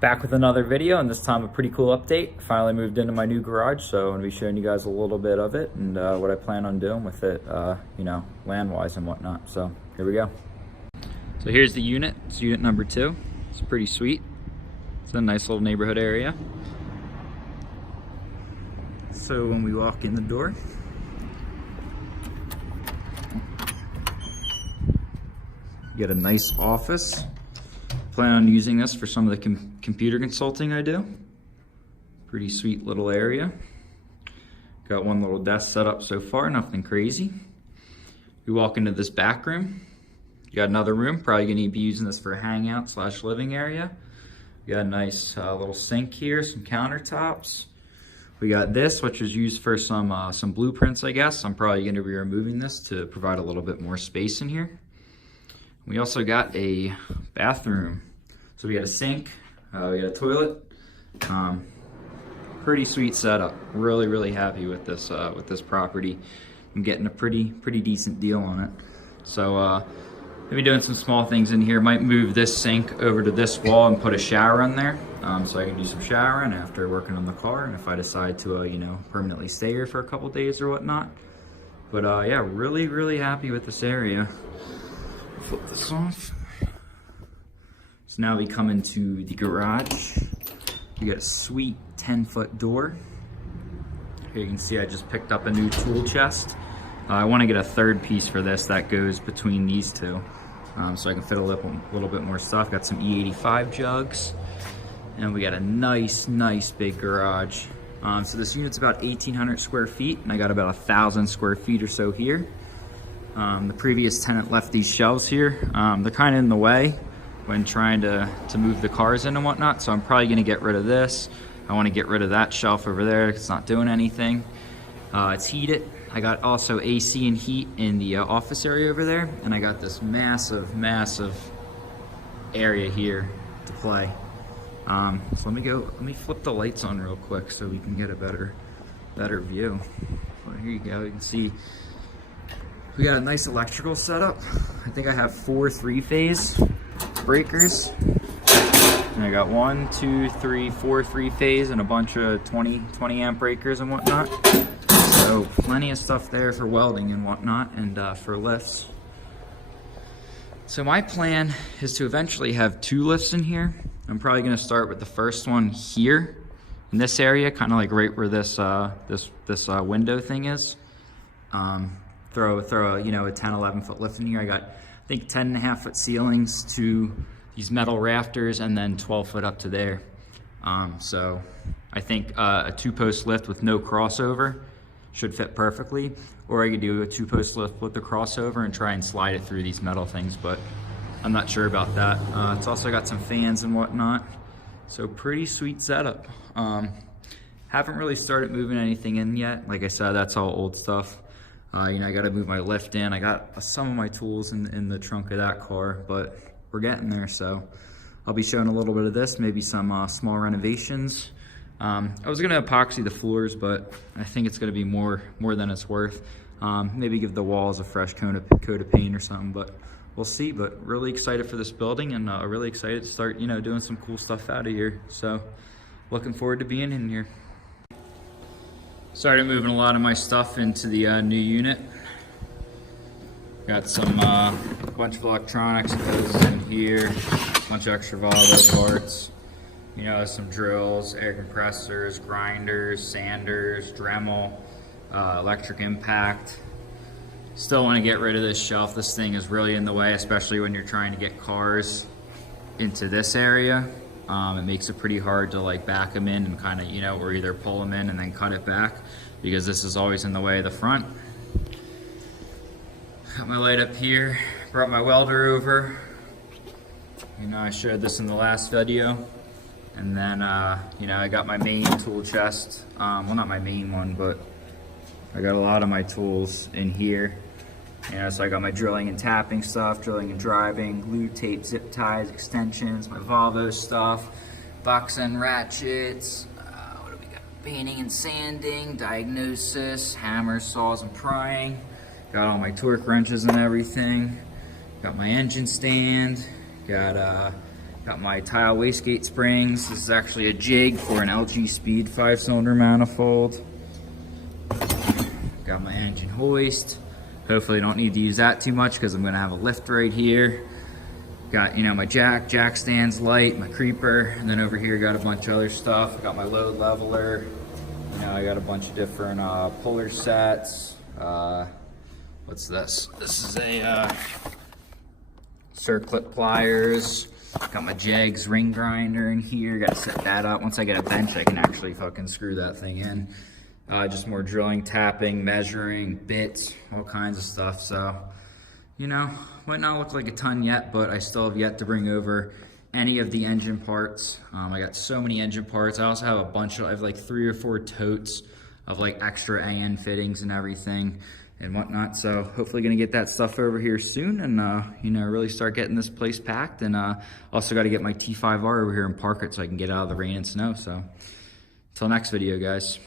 Back with another video, and this time a pretty cool update. Finally moved into my new garage, so I'm going to be showing you guys a little bit of it and what I plan on doing with it, you know, land-wise and whatnot. So here we go. So here's the unit. It's unit number 2. It's pretty sweet. It's a nice little neighborhood area. So when we walk in the door, you get a nice office. Plan on using this for some of the computer consulting I do. Pretty sweet little area. Got one little desk set up so far, nothing crazy. We walk into this back room. You got another room, probably gonna be using this for a hangout / living area. We got a nice little sink here, some countertops. We got this, which was used for some blueprints, I guess. I'm probably gonna be removing this to provide a little bit more space in here. We also got a bathroom. So we got a sink, we got a toilet. Pretty sweet setup. Really happy with this property. I'm getting a pretty decent deal on it. So I'll be doing some small things in here. Might move this sink over to this wall and put a shower in there, so I can do some showering after working on the car, and if I decide to you know, permanently stay here for a couple days or whatnot. But yeah, really happy with this area. Flip this off. So now we come into the garage. You got a sweet 10-foot door. Here you can see I just picked up a new tool chest. I want to get a third piece for this that goes between these two, so I can fit a little bit more stuff. Got some E85 jugs, and we got a nice big garage. So this unit's about 1,800 square feet, and I got about 1,000 square feet or so here. The previous tenant left these shelves here. They're kind of in the way when trying to move the cars in and whatnot, so I'm probably gonna get rid of this. I wanna get rid of that shelf over there. It's not doing anything. It's heated. I got also AC and heat in the office area over there, and I got this massive area here to play. So let me flip the lights on real quick so we can get a better view. Well, here you go, you can see we got a nice electrical setup. I think I have 4 3-phase breakers. And I got 1, 2, 3, 4 3-phase and a bunch of 20 amp breakers and whatnot. So plenty of stuff there for welding and whatnot, and for lifts. So my plan is to eventually have 2 lifts in here. I'm probably gonna start with the first one here in this area, kind of like right where this window thing is. Throw a, you know, a 10-11 foot lift in here. I got, I think, 10.5-foot ceilings to these metal rafters, and then 12 foot up to there. So I think a 2-post lift with no crossover should fit perfectly, or I could do a 2-post lift with the crossover and try and slide it through these metal things, but I'm not sure about that. It's also got some fans and whatnot, so pretty sweet setup. Haven't really started moving anything in yet. Like I said, that's all old stuff. You know, I gotta move my lift in. I got some of my tools in the trunk of that car, but we're getting there. So I'll be showing a little bit of this, maybe some small renovations. I was gonna epoxy the floors, but I think it's gonna be more than it's worth. Maybe give the walls a fresh coat of paint or something, but we'll see. But really excited for this building, and really excited to start, you know, doing some cool stuff out of here. So looking forward to being in here. Started moving a lot of my stuff into the new unit. Got some bunch of electronics that goes in here, a bunch of extra Volvo parts. You know, some drills, air compressors, grinders, sanders, Dremel, electric impact. Still want to get rid of this shelf. This thing is really in the way, especially when you're trying to get cars into this area. It makes it pretty hard to like back them in and kind of, you know, or either pull them in and then cut it back, because this is always in the way of the front. Got my light up here, brought my welder over. You know, I showed this in the last video. And then, you know, I got my main tool chest. Well, not my main one, but I got a lot of my tools in here. You know, so I got my drilling and tapping stuff, drilling and driving, glue, tape, zip ties, extensions, my Volvo stuff, box end ratchets, what do we got? Painting and sanding, diagnosis, hammers, saws, and prying. Got all my torque wrenches and everything. Got my engine stand. Got Got my tile wastegate springs. This is actually a jig for an LG Speed 5-cylinder manifold. Got my engine hoist. Hopefully don't need to use that too much because I'm gonna have a lift right here. Got, you know, my jack stands light, my creeper, and then over here got a bunch of other stuff. I got my load leveler. You know, I got a bunch of different puller sets. What's this? This is a circlip pliers. Got my Jegs ring grinder in here. Got to set that up. Once I get a bench, I can actually fucking screw that thing in. Just more drilling, tapping, measuring, bits, all kinds of stuff. So, you know, might not look like a ton yet, but I still have yet to bring over any of the engine parts. I got so many engine parts. I also have a bunch of, I have like 3 or 4 totes of like extra AN fittings and everything and whatnot. So hopefully gonna get that stuff over here soon and you know, really start getting this place packed. And also got to get my T5R over here and park it so I can get out of the rain and snow. So until next video, guys.